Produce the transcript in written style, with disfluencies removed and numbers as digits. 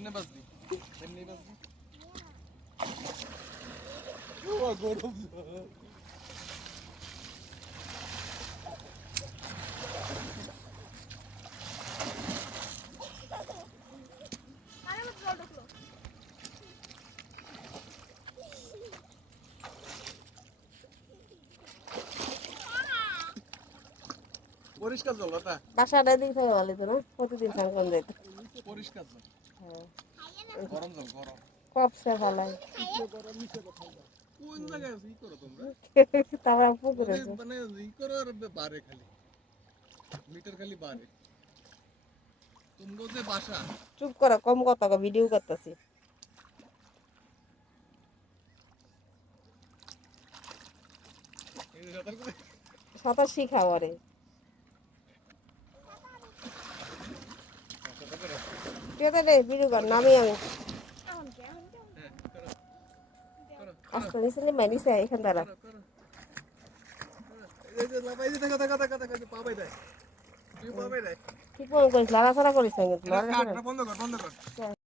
এমনি বাজবি এমনি বাজবি ও গরম পরিষ্কার জল ওটা বাসাটা দিতে ভালো তো না প্রতিদিন স্নান করতে যেত পরিষ্কার জল হ্যাঁ গরম জল গরম কপসে ভালাই কোন জায়গায় ই করো তোমরা তারপর পুকুরে মানে ই করো আর বারে খালি মিটার খালি বারে তুমগো যে বাসা চুপ করো কম কথা ভিডিও করতেছি এই সাঁতার করে সাঁতার শিখাও আরে ঠিক আছে রে ভিডিও কর নামি আমি আস্তে নিচে মানিছে এখান দ্বারা এই যে লাভাই যে দেখা দেখা দেখা দেখা পাবাই দেয় তুই পাবাই দেয় কি ফোন করিস লড়াছড়া করিস না কিন্তু কাট বন্ধ কর